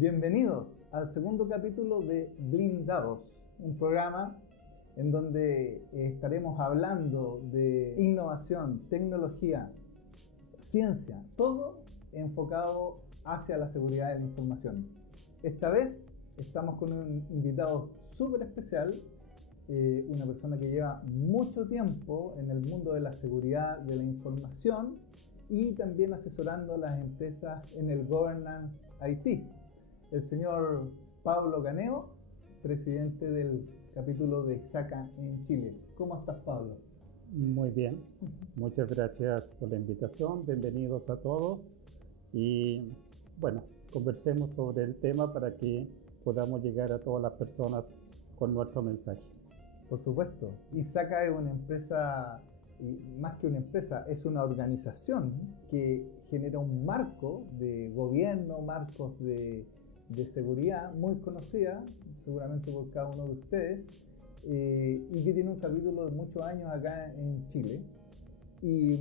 Bienvenidos al segundo capítulo de Blindados, un programa en donde estaremos hablando de innovación, tecnología, ciencia, todo enfocado hacia la seguridad de la información. Esta vez estamos con un invitado súper especial, una persona que lleva mucho tiempo en el mundo de la seguridad de la información y también asesorando a las empresas en el governance IT. El señor Pablo Caneo, presidente del capítulo de ISACA en Chile. ¿Cómo estás, Pablo? Muy bien, muchas gracias por la invitación, bienvenidos a todos y bueno, conversemos sobre el tema para que podamos llegar a todas las personas con nuestro mensaje. Por supuesto, ISACA es una empresa, y más que una empresa, es una organización que genera un marco de gobierno, marcos de seguridad muy conocida, seguramente por cada uno de ustedes, y que tiene un capítulo de muchos años acá en Chile. Y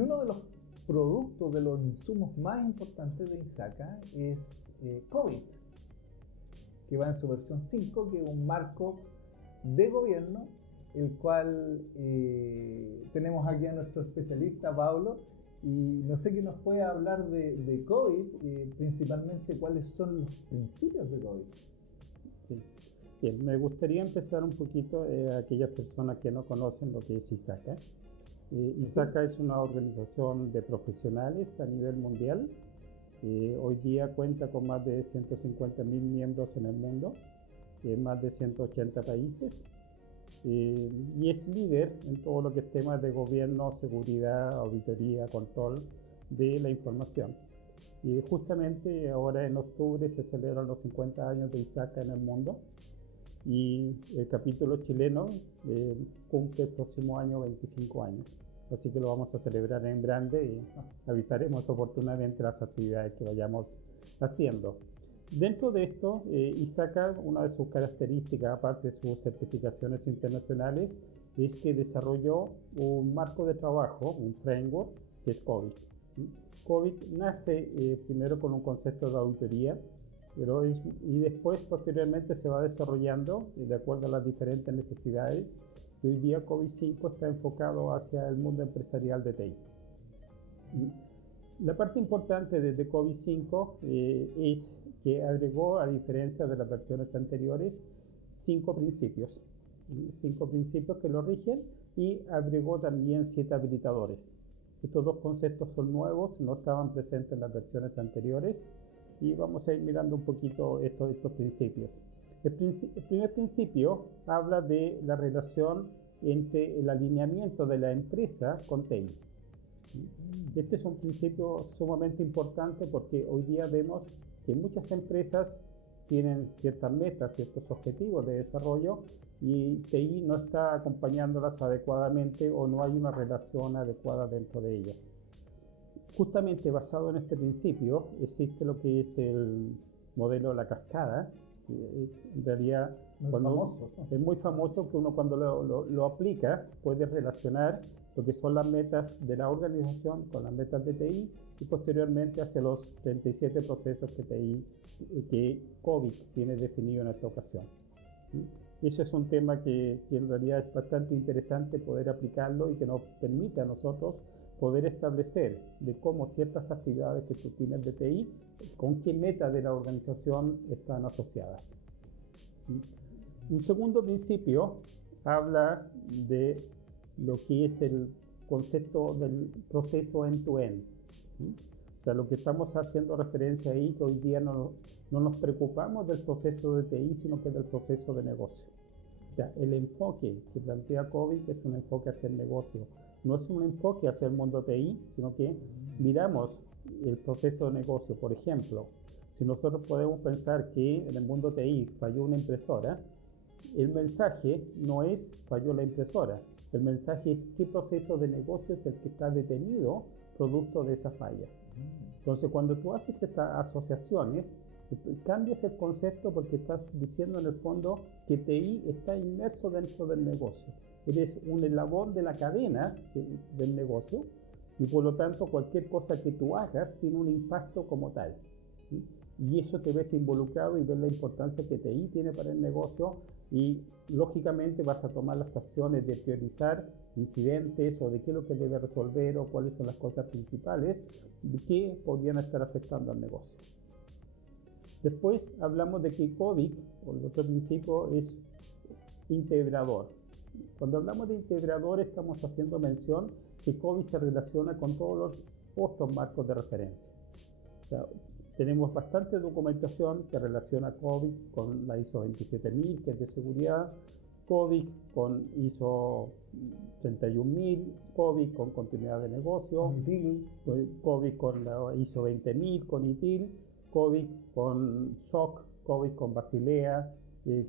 uno de los productos, de los insumos más importantes de ISACA es COVID, que va en su versión 5, que es un marco de gobierno, el cual tenemos aquí a nuestro especialista Pablo, y no sé qué nos puede hablar de COVID, principalmente cuáles son los principios de COVID. Sí. Bien, me gustaría empezar un poquito a aquellas personas que no conocen lo que es ISACA. ISACA es una organización de profesionales a nivel mundial. Hoy día cuenta con más de 150.000 miembros en el mundo, en más de 180 países. Y es líder en todo lo que es temas de gobierno, seguridad, auditoría, control de la información. Y justamente ahora en octubre se celebran los 50 años de ISACA en el mundo y el capítulo chileno cumple el próximo año 25 años. Así que lo vamos a celebrar en grande y avisaremos oportunamente las actividades que vayamos haciendo. Dentro de esto, ISACA, una de sus características, aparte de sus certificaciones internacionales, es que desarrolló un marco de trabajo, un framework, que es COVID. COVID nace primero con un concepto de auditoría, y después, posteriormente, se va desarrollando de acuerdo a las diferentes necesidades. Y hoy día COVID-5 está enfocado hacia el mundo empresarial de TI. La parte importante de COVID-5 es que agregó, a diferencia de las versiones anteriores, 5 principios que lo rigen, y agregó también 7 habilitadores. Estos dos conceptos son nuevos, no estaban presentes en las versiones anteriores, y vamos a ir mirando un poquito estos principios. El primer principio habla de la relación entre el alineamiento de la empresa con TI. Este es un principio sumamente importante porque hoy día vemos que muchas empresas tienen ciertas metas, ciertos objetivos de desarrollo, y TI no está acompañándolas adecuadamente o no hay una relación adecuada dentro de ellas. Justamente basado en este principio existe lo que es el modelo de la cascada. En realidad es muy famoso, que uno cuando lo aplica puede relacionar lo que son las metas de la organización con las metas de TI, y posteriormente hacia los 37 procesos que COVID tiene definido en esta ocasión. Ese es un tema que en realidad es bastante interesante poder aplicarlo y que nos permite a nosotros poder establecer de cómo ciertas actividades que tú tienes de TI, con qué metas de la organización están asociadas. Un segundo principio habla de lo que es el concepto del proceso end-to-end. O sea, lo que estamos haciendo referencia ahí, que hoy día no nos preocupamos del proceso de TI, sino que del proceso de negocio. O sea, el enfoque que plantea COVID es un enfoque hacia el negocio. No es un enfoque hacia el mundo TI, sino que miramos el proceso de negocio. Por ejemplo, si nosotros podemos pensar que en el mundo TI falló una impresora, el mensaje no es falló la impresora. El mensaje es qué proceso de negocio es el que está detenido producto de esa falla. Entonces, cuando tú haces estas asociaciones, cambias el concepto porque estás diciendo en el fondo que TI está inmerso dentro del negocio. Eres un eslabón de la cadena del negocio, y por lo tanto cualquier cosa que tú hagas tiene un impacto como tal. y eso te ves involucrado y ves la importancia que TI tiene para el negocio y lógicamente vas a tomar las acciones de priorizar incidentes o de qué es lo que debe resolver o cuáles son las cosas principales que podrían estar afectando al negocio. Después hablamos de que COVID, o el otro principio, es integrador. Cuando hablamos de integrador estamos haciendo mención que COVID se relaciona con todos los otros marcos de referencia. O sea, tenemos bastante documentación que relaciona COVID con la ISO 27000, que es de seguridad, COVID con ISO 31000, COVID con continuidad de negocio, COVID con la ISO 20000, con ITIL, COVID con SOC, COVID con Basilea,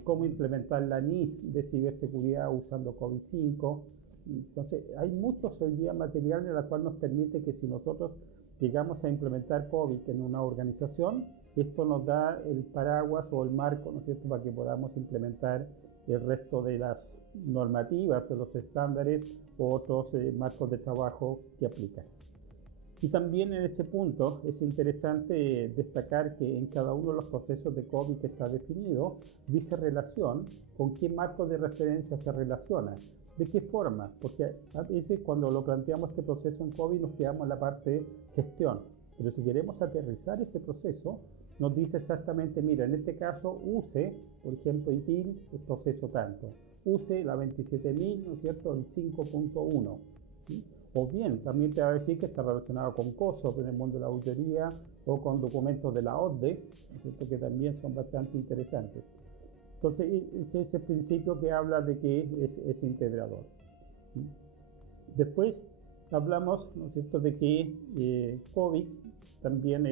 cómo implementar la NIS de ciberseguridad usando COVID-5. Entonces, hay muchos hoy día materiales en la cual nos permite que si nosotros llegamos a implementar COVID en una organización, esto nos da el paraguas o el marco, ¿no es cierto?, para que podamos implementar el resto de las normativas, de los estándares o otros marcos de trabajo que aplican. Y también en este punto es interesante destacar que en cada uno de los procesos de COVID que está definido, dice relación con qué marco de referencia se relaciona. ¿De qué forma? Porque a veces cuando lo planteamos este proceso en COVID nos quedamos en la parte gestión, pero si queremos aterrizar ese proceso, nos dice exactamente, mira, en este caso use, por ejemplo, ITIL, el proceso tanto, use la 27000, ¿no es cierto?, el 5.1, ¿sí? O bien, también te va a decir que está relacionado con COSO en el mundo de la auditoría o con documentos de la OCDE, ¿no es cierto?, que también son bastante interesantes. Entonces, ese es el principio que habla de que es integrador. Después hablamos, ¿no es cierto?, de que COVID también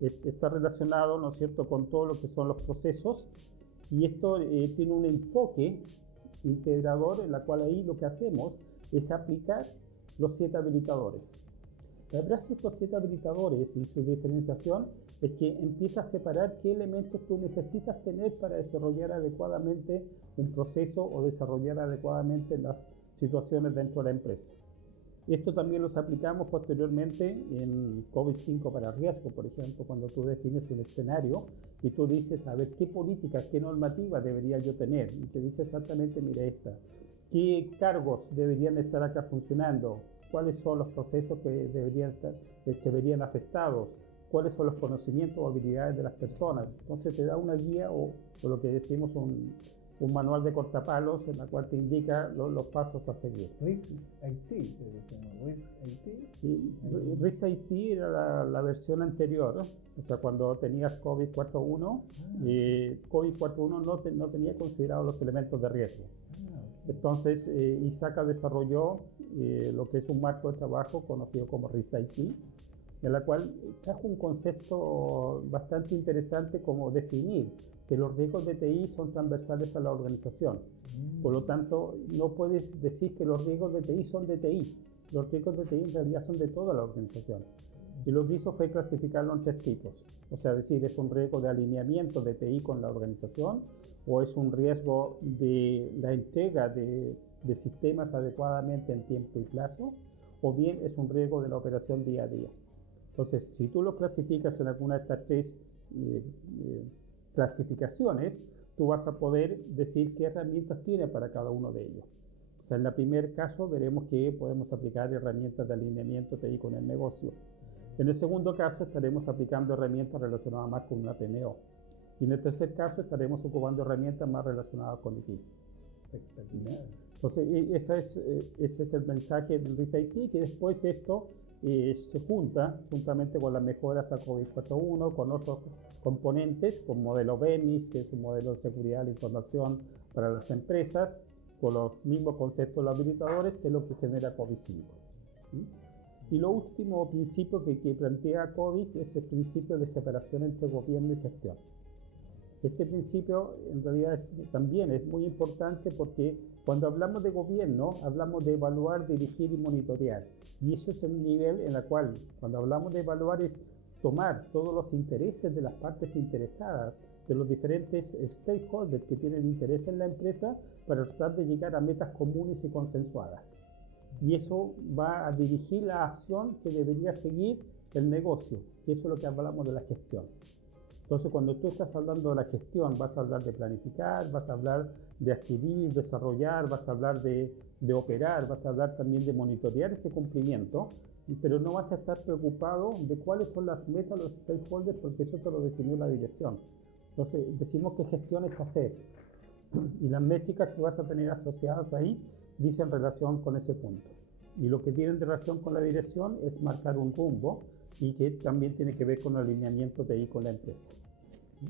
está relacionado, ¿no es cierto?, con todo lo que son los procesos, y esto tiene un enfoque integrador en la cual ahí lo que hacemos es aplicar los 7 habilitadores. La gracia de estos 7 habilitadores y su diferenciación es que empieza a separar qué elementos tú necesitas tener para desarrollar adecuadamente un proceso o desarrollar adecuadamente las situaciones dentro de la empresa. Esto también los aplicamos posteriormente en COVID-5 para riesgo, por ejemplo, cuando tú defines un escenario y tú dices, a ver, ¿qué políticas, qué normativas debería yo tener? Y te dice exactamente, mira esta. ¿Qué cargos deberían estar acá funcionando? ¿Cuáles son los procesos que deberían estar, se verían afectados? ¿Cuáles son los conocimientos o habilidades de las personas? Entonces te da una guía o lo que decimos un manual de cortapalos en la cual te indica los pasos a seguir. RIS IT era la versión anterior, ¿no? O sea, cuando tenías COVID 4.1, COVID 4.1 no tenía considerado los elementos de riesgo. Entonces, ISACA desarrolló lo que es un marco de trabajo conocido como RIS IT, en la cual trajo un concepto bastante interesante como definir que los riesgos de TI son transversales a la organización. Por lo tanto, no puedes decir que los riesgos de TI son de TI. Los riesgos de TI en realidad son de toda la organización. Y lo que hizo fue clasificarlo en 3 tipos. O sea, decir, es un riesgo de alineamiento de TI con la organización, o es un riesgo de la entrega de sistemas adecuadamente en tiempo y plazo, o bien es un riesgo de la operación día a día. Entonces, si tú lo clasificas en alguna de estas 3 clasificaciones, tú vas a poder decir qué herramientas tiene para cada uno de ellos. O sea, en el primer caso veremos que podemos aplicar herramientas de alineamiento TI con el negocio. En el segundo caso estaremos aplicando herramientas relacionadas más con una PMO. Y en el tercer caso estaremos ocupando herramientas más relacionadas con IT. Entonces, ese es el mensaje del RIS IT, que después esto se junta juntamente con las mejoras a COVID 4.1, con otros componentes, con modelo BEMIS, que es un modelo de seguridad de la información para las empresas, con los mismos conceptos de los habilitadores, es lo que genera COVID-5. Y lo último principio que plantea COVID es el principio de separación entre gobierno y gestión. Este principio en realidad también es muy importante porque cuando hablamos de gobierno, hablamos de evaluar, dirigir y monitorear. Y eso es el nivel en el cual, cuando hablamos de evaluar, es tomar todos los intereses de las partes interesadas, de los diferentes stakeholders que tienen interés en la empresa, para tratar de llegar a metas comunes y consensuadas. Y eso va a dirigir la acción que debería seguir el negocio, que eso es lo que hablamos de la gestión. Entonces, cuando tú estás hablando de la gestión, vas a hablar de planificar, vas a hablar de adquirir, desarrollar, vas a hablar de operar, vas a hablar también de monitorear ese cumplimiento, pero no vas a estar preocupado de cuáles son las metas de los stakeholders, porque eso te lo definió la dirección. Entonces, decimos que gestión es hacer, y las métricas que vas a tener asociadas ahí dicen relación con ese punto. Y lo que tienen de relación con la dirección es marcar un rumbo, y que también tiene que ver con el alineamiento de ahí con la empresa.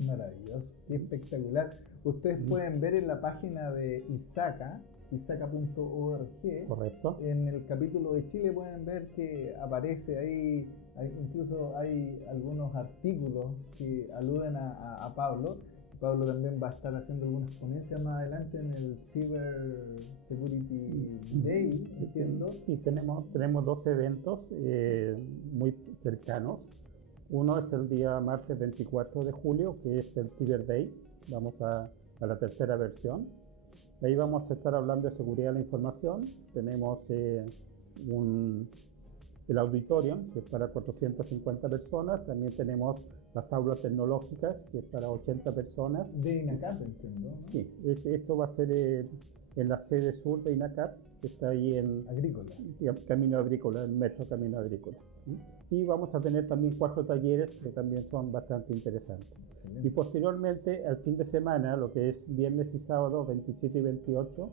Maravilloso, qué espectacular. Ustedes pueden ver en la página de ISACA, isaca.org, correcto, en el capítulo de Chile pueden ver que aparece ahí, incluso hay algunos artículos que aluden a Pablo. Pablo también va a estar haciendo algunas ponencias más adelante en el Cyber Security Day, entiendo. Sí, tenemos dos eventos muy cercanos. Uno es el día martes 24 de julio, que es el Cyber Day. Vamos a la tercera versión. Ahí vamos a estar hablando de seguridad de la información. Tenemos el auditorium, que es para 450 personas. También tenemos las aulas tecnológicas, que es para 80 personas. De INACAP, entiendo, ¿no? Sí, esto va a ser en la sede sur de INACAP, que está ahí en Agrícola. Camino Agrícola, el metro Camino Agrícola. Y vamos a tener también 4 talleres que también son bastante interesantes. Excelente. Y posteriormente, al fin de semana, lo que es viernes y sábado, 27 y 28,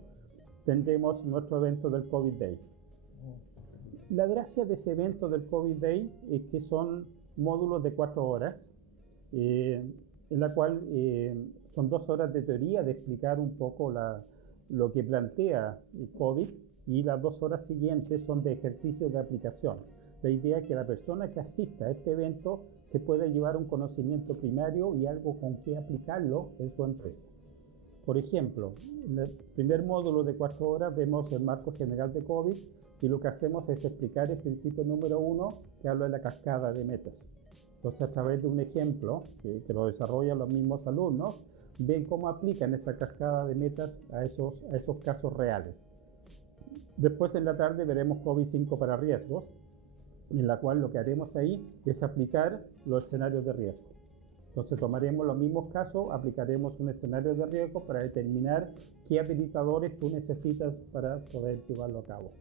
tendremos nuestro evento del COVID Day. La gracia de ese evento del COVID Day es que son módulos de 4 horas, en la cual son 2 horas de teoría de explicar un poco lo que plantea el COVID, y las 2 horas siguientes son de ejercicio de aplicación. La idea es que la persona que asista a este evento se pueda llevar un conocimiento primario y algo con que aplicarlo en su empresa. Por ejemplo, en el primer módulo de 4 horas vemos el marco general de COVID, y lo que hacemos es explicar el principio número 1, que habla de la cascada de metas. Entonces, a través de un ejemplo que lo desarrollan los mismos alumnos, ven cómo aplican esta cascada de metas a esos casos reales. Después, en la tarde, veremos COVID-5 para riesgos, en la cual lo que haremos ahí es aplicar los escenarios de riesgo. Entonces, tomaremos los mismos casos, aplicaremos un escenario de riesgo para determinar qué habilitadores tú necesitas para poder llevarlo a cabo.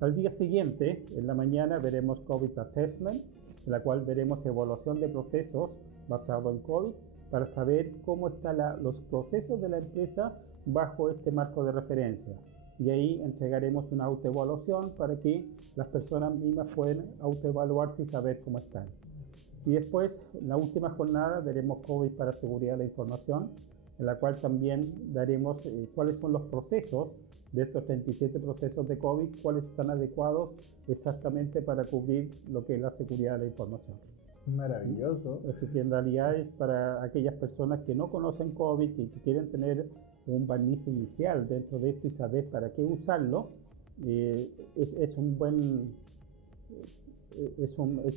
Al día siguiente, en la mañana, veremos COVID Assessment, en la cual veremos evaluación de procesos basado en COVID, para saber cómo están los procesos de la empresa bajo este marco de referencia. Y ahí entregaremos una autoevaluación para que las personas mismas puedan autoevaluarse y saber cómo están. Y después, en la última jornada, veremos COVID para seguridad de la información, en la cual también daremos cuáles son los procesos de estos 37 procesos de COVID, cuáles están adecuados exactamente para cubrir lo que es la seguridad de la información. Maravilloso. Así que en realidad es para aquellas personas que no conocen COVID y que quieren tener un barniz inicial dentro de esto y saber para qué usarlo. Es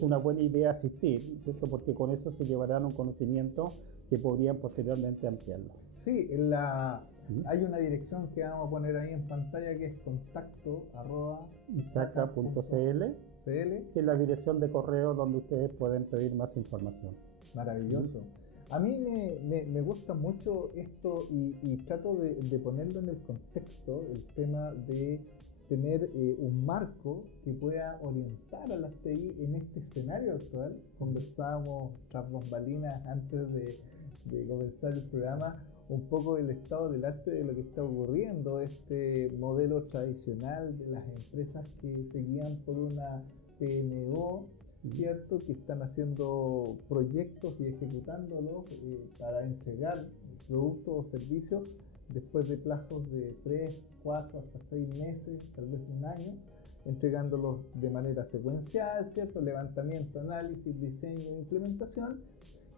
una buena idea asistir, ¿cierto? Porque con eso se llevarán un conocimiento que podrían posteriormente ampliarlo. Sí, hay una dirección que vamos a poner ahí en pantalla, que es contacto@isaca.cl, que es la dirección de correo donde ustedes pueden pedir más información. Maravilloso. A mí me gusta mucho esto, y trato de ponerlo en el contexto, el tema de tener un marco que pueda orientar a las TI en este escenario actual. Conversábamos tras bambalinas antes de comenzar el programa un poco del estado del arte de lo que está ocurriendo, este modelo tradicional de las empresas que se guían por una PMO, ¿cierto? Que están haciendo proyectos y ejecutándolos para entregar productos o servicios después de plazos de 3, 4, hasta 6 meses, tal vez un año, entregándolos de manera secuencial, ¿cierto? Levantamiento, análisis, diseño e implementación.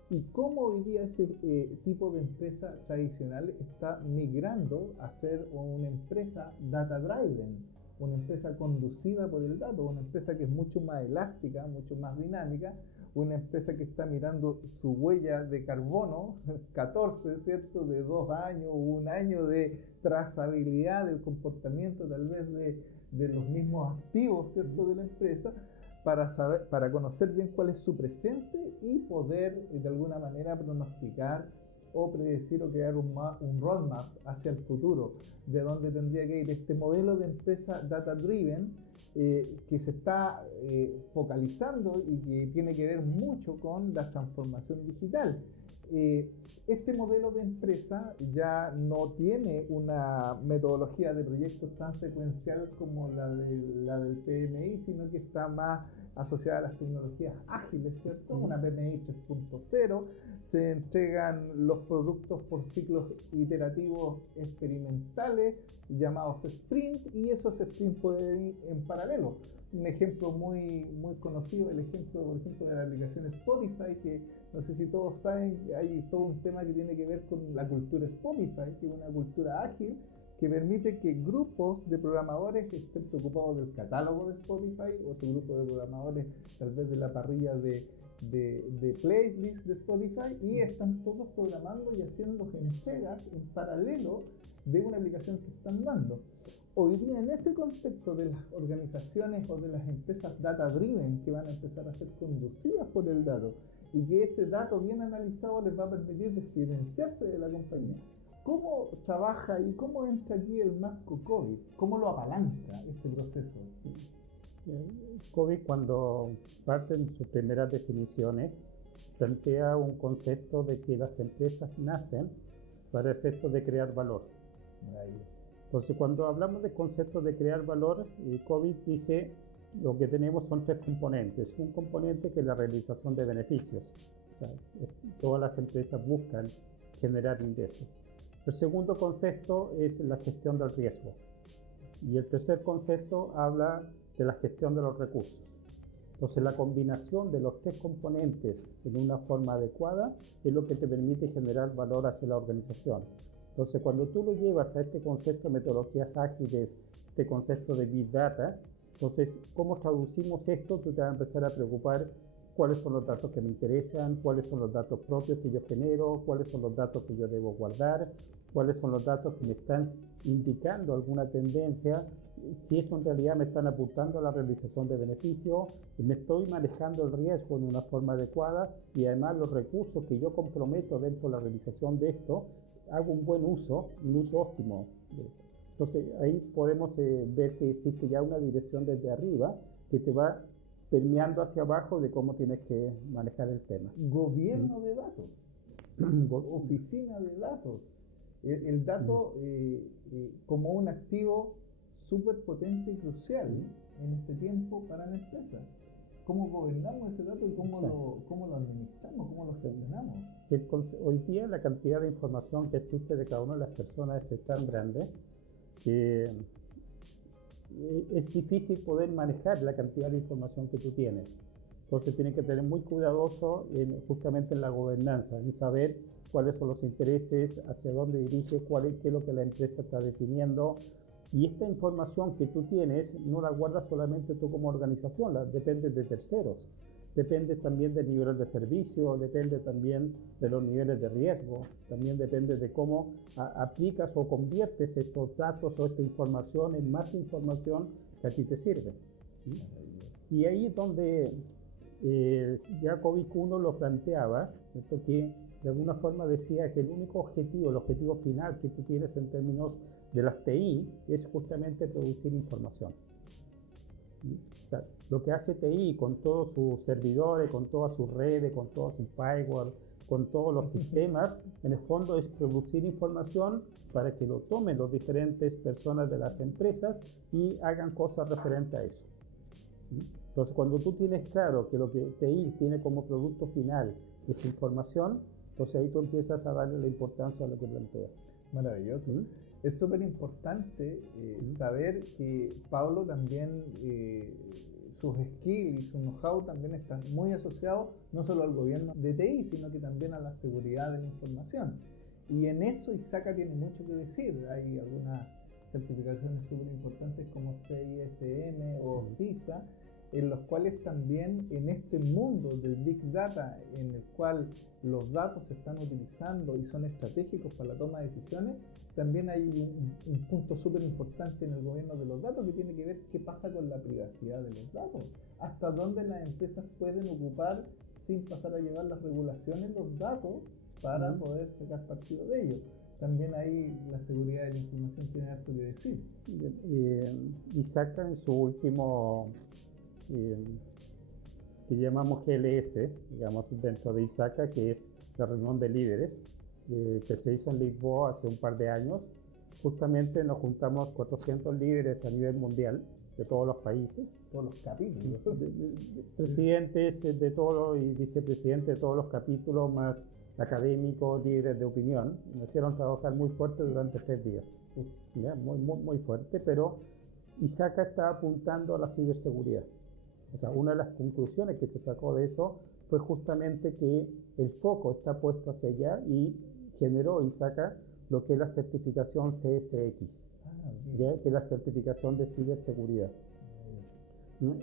Y cómo hoy día ese tipo de empresa tradicional está migrando a ser una empresa data-driven, una empresa conducida por el dato, una empresa que es mucho más elástica, mucho más dinámica, una empresa que está mirando su huella de carbono, 14, ¿cierto?, de 2 años, 1 año de trazabilidad del comportamiento tal vez de los mismos activos, ¿cierto?, de la empresa, para saber, para conocer bien cuál es su presente y poder de alguna manera pronosticar o predecir o crear un roadmap hacia el futuro, de dónde tendría que ir este modelo de empresa data driven que se está focalizando y que tiene que ver mucho con la transformación digital. Este modelo de empresa ya no tiene una metodología de proyectos tan secuencial como la del PMI, sino que está más asociada a las tecnologías ágiles, ¿cierto? Una PMI 3.0, se entregan los productos por ciclos iterativos experimentales llamados sprint, y esos sprints pueden ir en paralelo. Un ejemplo muy conocido, el ejemplo, por ejemplo, de la aplicación Spotify, que no sé si todos saben, hay todo un tema que tiene que ver con la cultura Spotify, que es una cultura ágil que permite que grupos de programadores estén preocupados del catálogo de Spotify, otro grupo de programadores tal vez de la parrilla de playlist de Spotify, y están todos programando y haciendo entregas en paralelo de una aplicación que están dando. Hoy día, en ese contexto de las organizaciones o de las empresas data driven que van a empezar a ser conducidas por el dato, y que ese dato bien analizado les va a permitir diferenciarse de la compañía, ¿cómo trabaja y cómo entra aquí el marco COVID? ¿Cómo lo apalanca este proceso? COVID, cuando parte en sus primeras definiciones, plantea un concepto de que las empresas nacen para efectos de crear valor. Entonces, cuando hablamos de conceptos de crear valor, COVID dice lo que tenemos son tres componentes. Un componente que es la realización de beneficios. O sea, todas las empresas buscan generar ingresos. El segundo concepto es la gestión del riesgo. Y el tercer concepto habla de la gestión de los recursos. Entonces, la combinación de los tres componentes en una forma adecuada es lo que te permite generar valor hacia la organización. Entonces, cuando tú lo llevas a este concepto de metodologías ágiles, este concepto de Big Data, entonces, ¿cómo traducimos esto? Tú te vas a empezar a preocupar cuáles son los datos que me interesan, cuáles son los datos propios que yo genero, cuáles son los datos que yo debo guardar, cuáles son los datos que me están indicando alguna tendencia, si esto en realidad me están apuntando a la realización de beneficios, y me estoy manejando el riesgo en una forma adecuada, y además los recursos que yo comprometo dentro de la realización de esto, hago un buen uso, un uso óptimo de esto. Entonces ahí podemos ver que existe ya una dirección desde arriba que te va permeando hacia abajo de cómo tienes que manejar el tema. Gobierno de datos, oficina de datos, el dato como un activo súper potente y crucial en este tiempo para la empresa. ¿Cómo gobernamos ese dato y cómo lo administramos, cómo lo gestionamos? Hoy día la cantidad de información que existe de cada una de las personas es tan grande que es difícil poder manejar la cantidad de información que tú tienes. Entonces tienes que tener muy cuidadoso justamente en la gobernanza, en saber cuáles son los intereses, hacia dónde dirige, qué es lo que la empresa está definiendo. Y esta información que tú tienes no la guardas solamente tú como organización, depende de terceros. Depende también del nivel de servicio, depende también de los niveles de riesgo, también depende de cómo aplicas o conviertes estos datos o esta información en más información que a ti te sirve. ¿Sí? Y ahí es donde ya COVID-1 lo planteaba, ¿cierto? Que de alguna forma decía que el único objetivo, el objetivo final que tú tienes en términos de las TI es justamente producir información. ¿Sí? O sea, lo que hace TI con todos sus servidores, con todas sus redes, con todos sus firewall, con todos los sistemas, en el fondo es producir información para que lo tomen las diferentes personas de las empresas y hagan cosas referentes a eso. ¿Sí? Entonces, cuando tú tienes claro que lo que TI tiene como producto final es información, entonces ahí tú empiezas a darle la importancia a lo que planteas. Maravilloso. ¿Sí? Es súper importante saber que Pablo también, sus skills y su know-how también están muy asociados no solo al gobierno de TI, sino que también a la seguridad de la información. Y en eso ISACA tiene mucho que decir. Hay algunas certificaciones súper importantes como CISM o CISA, en los cuales también en este mundo del Big Data, en el cual los datos se están utilizando y son estratégicos para la toma de decisiones, también hay un punto súper importante en el gobierno de los datos que tiene que ver qué pasa con la privacidad de los datos. Hasta dónde las empresas pueden ocupar sin pasar a llevar las regulaciones los datos para poder sacar partido de ellos. También ahí la seguridad de la información tiene harto que decir. ISACA en su último, que llamamos GLS, digamos dentro de ISACA, que es la reunión de líderes, que se hizo en Lisboa hace un par de años. Justamente nos juntamos 400 líderes a nivel mundial de todos los países, todos los capítulos, presidentes de todos y vicepresidentes de todos los capítulos, más académicos, líderes de opinión. Nos hicieron trabajar muy fuerte durante 3 días, ¿ya? Muy fuerte, pero ISACA está apuntando a la ciberseguridad. O sea, una de las conclusiones que se sacó de eso fue justamente que el foco está puesto hacia allá y generó ISACA lo que es la certificación CSX, ¿ya? Que es la certificación de ciberseguridad. ¿No?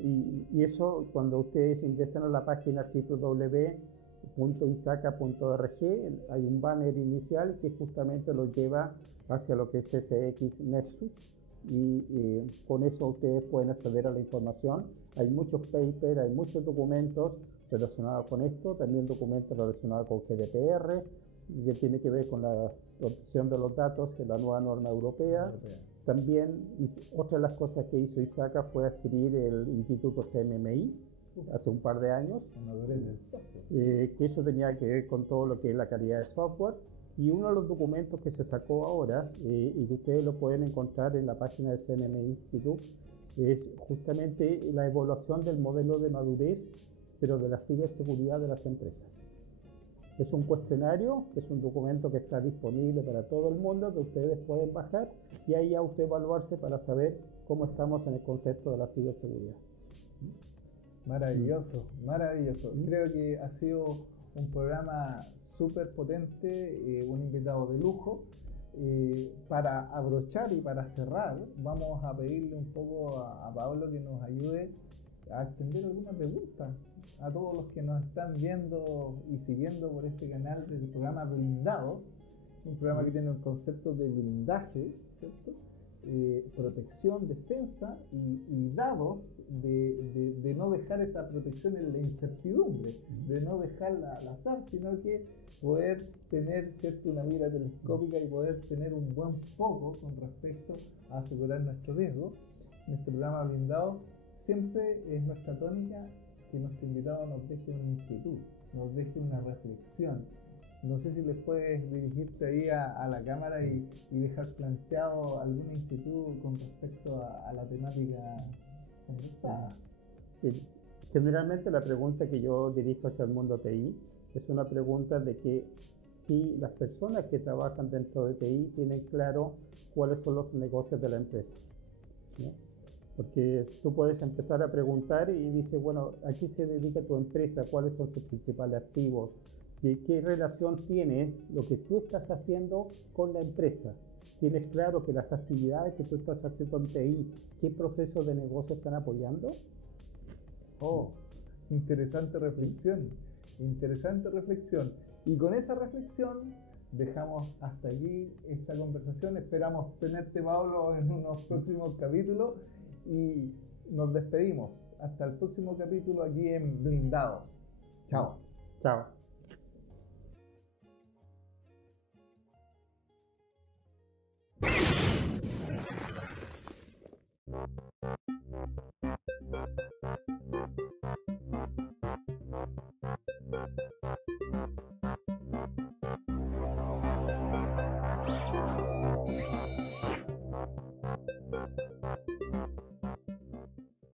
Y eso, cuando ustedes ingresan a la página www.isaca.org, hay un banner inicial que justamente los lleva hacia lo que es CSX Nexus, y con eso ustedes pueden acceder a la información. Hay muchos papers, hay muchos documentos relacionados con esto, también documentos relacionados con GDPR, que tiene que ver con la protección de los datos, que es la nueva norma europea. También otra de las cosas que hizo ISACA fue adquirir el Instituto CMMI hace un par de años, que eso tenía que ver con todo lo que es la calidad de software. Y uno de los documentos que se sacó ahora, y que ustedes lo pueden encontrar en la página del CMMI Institute, es justamente la evaluación del modelo de madurez, pero de la ciberseguridad de las empresas. Es un cuestionario, es un documento que está disponible para todo el mundo, que ustedes pueden bajar y ahí autoevaluarse para saber cómo estamos en el concepto de la ciberseguridad. Maravilloso, maravilloso. Creo que ha sido un programa súper potente, un invitado de lujo. Para abrochar y para cerrar, vamos a pedirle un poco a Pablo que nos ayude a extender alguna pregunta a todos los que nos están viendo y siguiendo por este canal del programa Blindados, un programa que tiene un concepto de blindaje, ¿cierto? Protección, defensa y dados de no dejar esa protección en la incertidumbre, de no dejarla al azar, sino que poder tener, ¿cierto?, una mira telescópica y poder tener un buen foco con respecto a asegurar nuestro riesgo. En este programa Blindado siempre es nuestra tónica que nuestro invitado nos deje una inquietud, nos deje una reflexión. No sé si les puedes dirigirte ahí a la cámara y dejar planteado alguna inquietud con respecto a la temática conversada. Sí. Generalmente la pregunta que yo dirijo hacia el mundo TI es una pregunta de que si las personas que trabajan dentro de TI tienen claro cuáles son los negocios de la empresa, ¿no? Porque tú puedes empezar a preguntar y dices, bueno, ¿a qué se dedica tu empresa? ¿Cuáles son sus principales activos? ¿Qué relación tiene lo que tú estás haciendo con la empresa? ¿Tienes claro que las actividades que tú estás haciendo en TI, qué procesos de negocio están apoyando? Oh, interesante reflexión, interesante reflexión. Y con esa reflexión dejamos hasta aquí esta conversación. Esperamos tenerte, Pablo, en unos próximos capítulos y nos despedimos. Hasta el próximo capítulo aquí en Blindados. Chao. Chao.